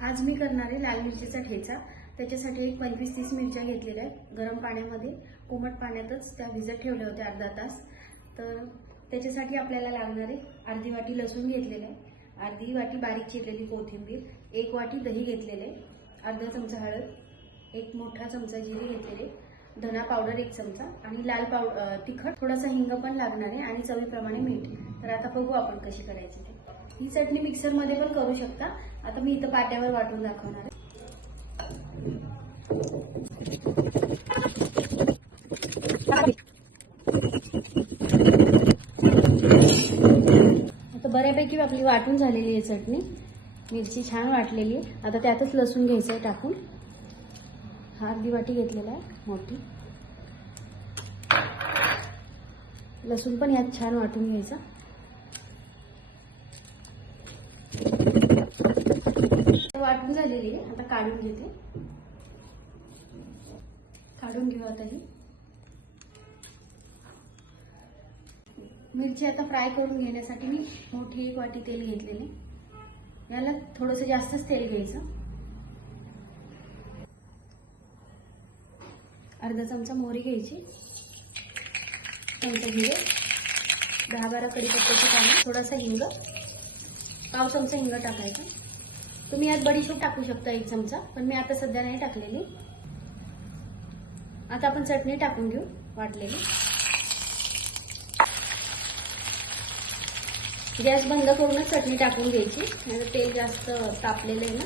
आज मी करणार आहे लाल मिरचीचा ठेचा। त्याच्यासाठी एक 25-30 मिरच्या घेतलेल्या आहेत। गरम पाण्यामध्ये कोमट पाण्यातच त्या भिजत ठेवल्या होत्या अर्धा तास। तर त्याच्यासाठी आपल्याला लागणार आहे अर्धी वाटी लसूण घेतलेला आहे, अर्धी वाटी बारीक चिरलेली कोथिंबीर, 1 वाटी दही घेतलेले आहे, अर्धा चमचा हळद, 1 मोठा चमचा जिरे घेतलेले, धना पावडर 1 चमचा आणि लाल तिखट, थोडासा हिंग पण लागणार आहे आणि चवीप्रमाणे मीठ। तर आता बघू आपण कशी करायची ते। ही चटणी मिक्सर मध्ये पण करू शकता। आता मी इथं पाट्यावर वाटून दाखवणार आहे। आता बऱ्यापैकी आपली वाटून झालेली आहे चटणी। मिरची छान वाटलेली आहे। आता त्यातच लसूण घ्यायचं आहे टाकून। अर्धी वाटी घेतलेला आहे मोठी। लसूण पण यात छान वाटून घ्यायचा। वाटून झालेली आहे, आता काढून घेते। काढून घेऊ आता ही मिरची। आता फ्राय करून घेण्यासाठी मी मोठी 1 वाटी तेल घेतलेले। याला थोडंसं जास्तच तेल घ्यायचं। अर्धा चमचा मोहरी घ्यायची, चमचा जिरे, 10-12 कढीपत्त्याचे पाने, थोडासा हिंग, पाव चमचा हिंग टाकायचा। तुम्ही यात बडीशेप टाकू शकता 1 चमचा, पण मी आता सध्या नाही टाकलेली। आता आपण चटणी टाकून घेऊ वाटलेली। गॅस बंद करूनच चटणी टाकून घ्यायची, नाही तेल जास्त तापलेलं आहे ना।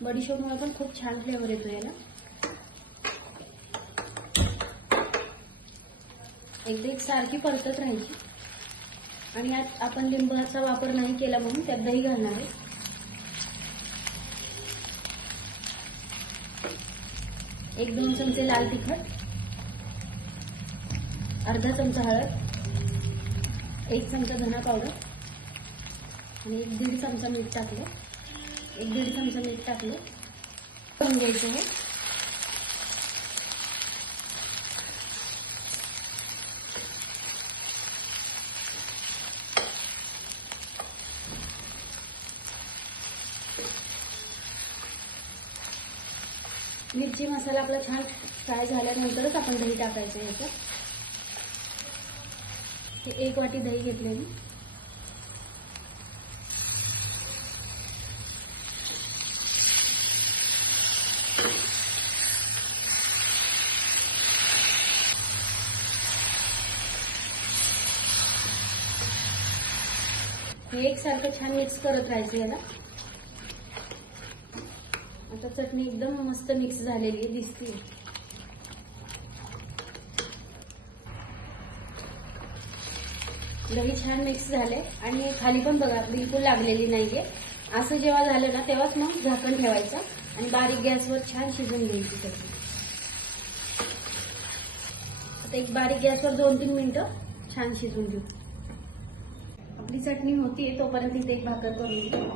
बडीशेपमुळे पण खूप छान फ्लेवर येतो याला। एकदा सारखी परतत राहायची। आणि यात आपण लिंबाचा वापर नाही केला म्हणून त्यात दही घालणार आहे। 1-2 चमचे लाल तिखट, अर्धा चमचा हळद, 1 चमचा धना पावडर आणि 1-1.5 चमचा मीठ टाकलं। 1-1.5 चमचा मीठ टाकलं, करून घ्यायचं आहे। मिरची मसाला आपला छान फ्राय झाल्यानंतरच आपण दही टाकायचं आहे। याच्यात 1 वाटी दही घेतलेली। हे एकसारखं छान मिक्स करत राहायचं याला। आता चटणी एकदम मस्त मिक्स झालेली आहे, दिसते। दही छान मिक्स झाले आणि खाली पण बघा बिलकुल लागलेली नाहीये। असं जेव्हा झालं ना तेव्हाच मग झाकण ठेवायचं आणि बारीक गॅसवर छान शिजून घ्यायची चटणी। आता एक बारीक गॅसवर 2-3 मिनिटं छान शिजून घेऊ। आपली चटणी होतीये तोपर्यंत इथे एक भाकर करून घेऊ।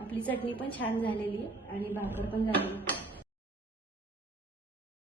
आपली चटणी पण छान झालेली आहे आणि भाकर पण झालेली आहे।